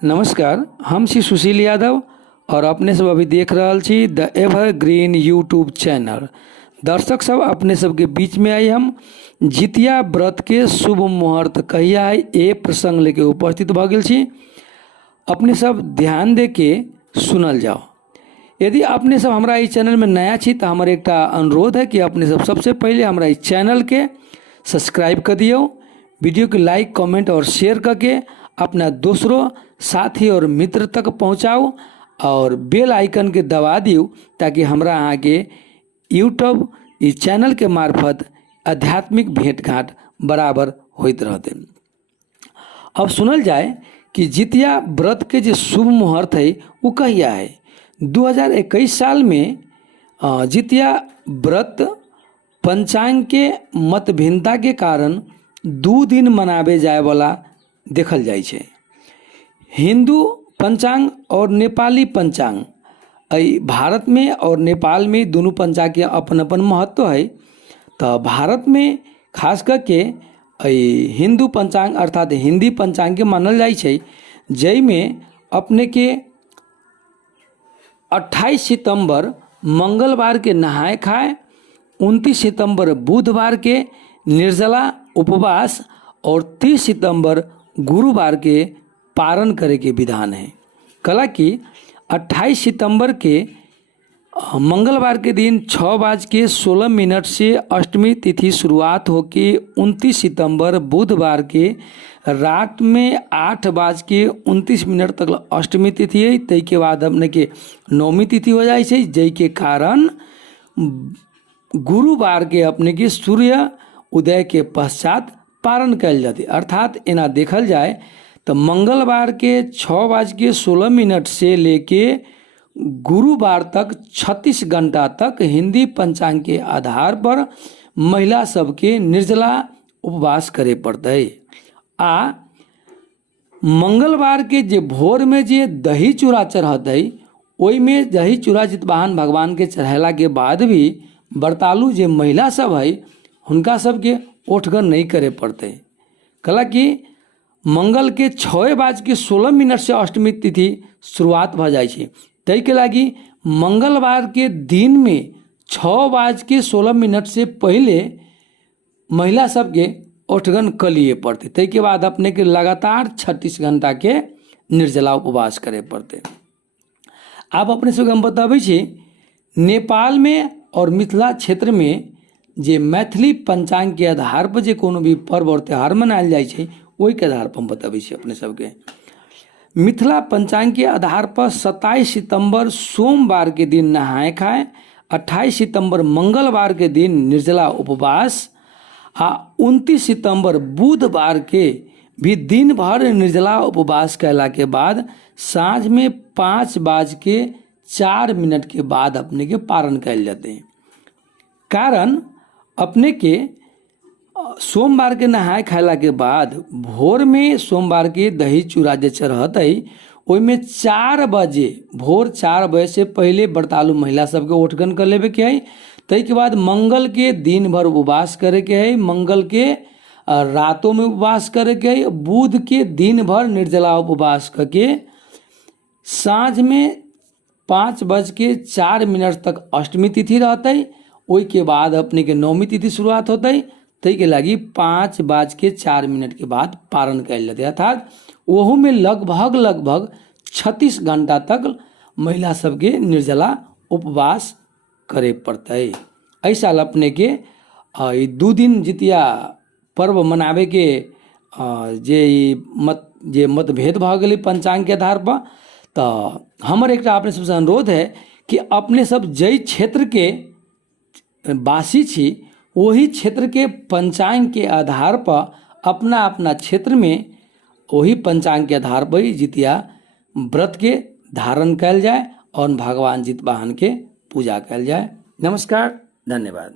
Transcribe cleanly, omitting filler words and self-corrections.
नमस्कार, हम छी सुशील यादव और अपने सब अभी देख रहल छी द एवरग्रीन यूट्यूब चैनल। दर्शक सब अपने सबके बीच में आई हम जितिया व्रत के शुभ मुहूर्त कहिया है ए प्रसंग लेके उपस्थित भ गेल छी। अपने सब ध्यान दे के सुनल जाओ। यदि अपने सब हमारा इस चैनल में नया छी तो हमारे एक अनुरोध है कि अपने सब सबसे पहले हमारा इस चैनल के सब्सक्राइब कर दियो, वीडियो के लाइक कमेंट और शेयर करके अपना दूसरों साथी और मित्र तक पहुंचाओ और बेल आइकन के दबा दियो ताकि हमरा यहाँ के यूट्यूब इस चैनल के मार्फत आध्यात्मिक भेंट घाट बराबर होते रहते। अब सुनल जाए कि जितिया व्रत के जो शुभ मुहूर्त है वो कहिया है। 2021 साल में जितिया व्रत पंचांग के मतभिन्नता के कारण 2 दिन मनावे जाए वाला देखल जाए छे। हिंदू पंचांग और नेपाली पंचांग भारत में और नेपाल में दोनों पंचांग के अपन अपन महत्व है। तो भारत में खास करके हिंदू पंचांग अर्थात हिंदी पंचांग के मानल जाए छे, जै में अपने के 28 सितंबर मंगलवार के नहाय खाए, 29 सितंबर बुधवार के निर्जला उपवास और 30 सितंबर गुरुवार के पारण करे के विधान है। कला कि 28 सितंबर के मंगलवार के दिन 6:16 से अष्टमी तिथि शुरुआत होके 29 सितंबर बुधवार के रात में 8:29 तक अष्टमी तिथि है। तै के बाद अपने के नौमी तिथि हो जाए छे, जै के कारण गुरुवार के अपने के सूर्य उदय के पश्चात पारण कल जाती। अर्थात एना देखल जाए तो मंगलवार के 6:16 से लेके गुरुवार तक 36 घंटा तक हिंदी पंचांग के आधार पर महिला सबके निर्जला उपवास करे पड़ते। आ मंगलवार के जे भोर में जे दही चूड़ा चढ़ते ओई में दही चूड़ा जितवाहन भगवान के चढ़ेला के बाद भी व्रतालु जे महिला सब है हुनका सबके ओठगन नहीं करे पड़ते। कला कि मंगल के 6:16 से अष्टमी तिथि शुरुआत भ जाए छे। तै के लागी मंगलवार के दिन में 6:16 से पहले महिला सबके ओठगन कर लिए पड़ते। तै के बाद अपने के लगातार 36 घंटा के निर्जला उपवास करे पड़ते। अब अपने सबके हम बताबै छी नेपाल में और मिथिला क्षेत्र में जे मैथिली पंचांग के आधार पर जे कोनो भी पर्व और त्यौहार मनायल जाए छे ओहि के आधार पर हम बताबै छी अपने सबके। मिथिला पंचांग के आधार पर 27 सितंबर सोमवार के दिन नहाय खाए, 28 सितंबर मंगलवार के दिन निर्जला उपवास आ 29 सितंबर बुधवार के भी दिन भर निर्जला उपवास कैला के बाद साँझ में 5:04 के बाद अपने के पारण कैल जाते हैं। कारण अपने के सोमवार के नहाय खाला के बाद भोर में सोमवार के दही चूड़ा जे चढ़ते ओई में 4 बजे भोर 4 बजे से पहले व्रतालु महिला सबके ओठगन कर लेवे के है। तै के बाद मंगल के दिन भर उपवास करे के है, मंगल के रातों में उपवास करे के है, बुध के दिन भर निर्जला उपवास करके साँझ में 5:04 तक अष्टमी तिथि रहते। ओई के बाद अपने के नौमी तिथि शुरुआत होते। तै के लागी 5:04 के बाद पारण कैल जाते। अर्थात वह में लगभग 36 घंटा तक महिला सबके निर्जला उपवास करे पड़ते। ऐसा अपने के 2 दिन जितिया पर्व मनावे के जे मतभेद भ गेलै पंचांग के आधार पर। तो हमर एक अपने सबसे अनुरोध है कि अपने सब जय क्षेत्र के वासी छी वही क्षेत्र के पंचांग के आधार पर अपना अपना क्षेत्र में वही पंचांग के आधार पर ही जितिया व्रत के धारण कैल जाए और भगवान जितवाहन के पूजा कैल जाए। नमस्कार, धन्यवाद।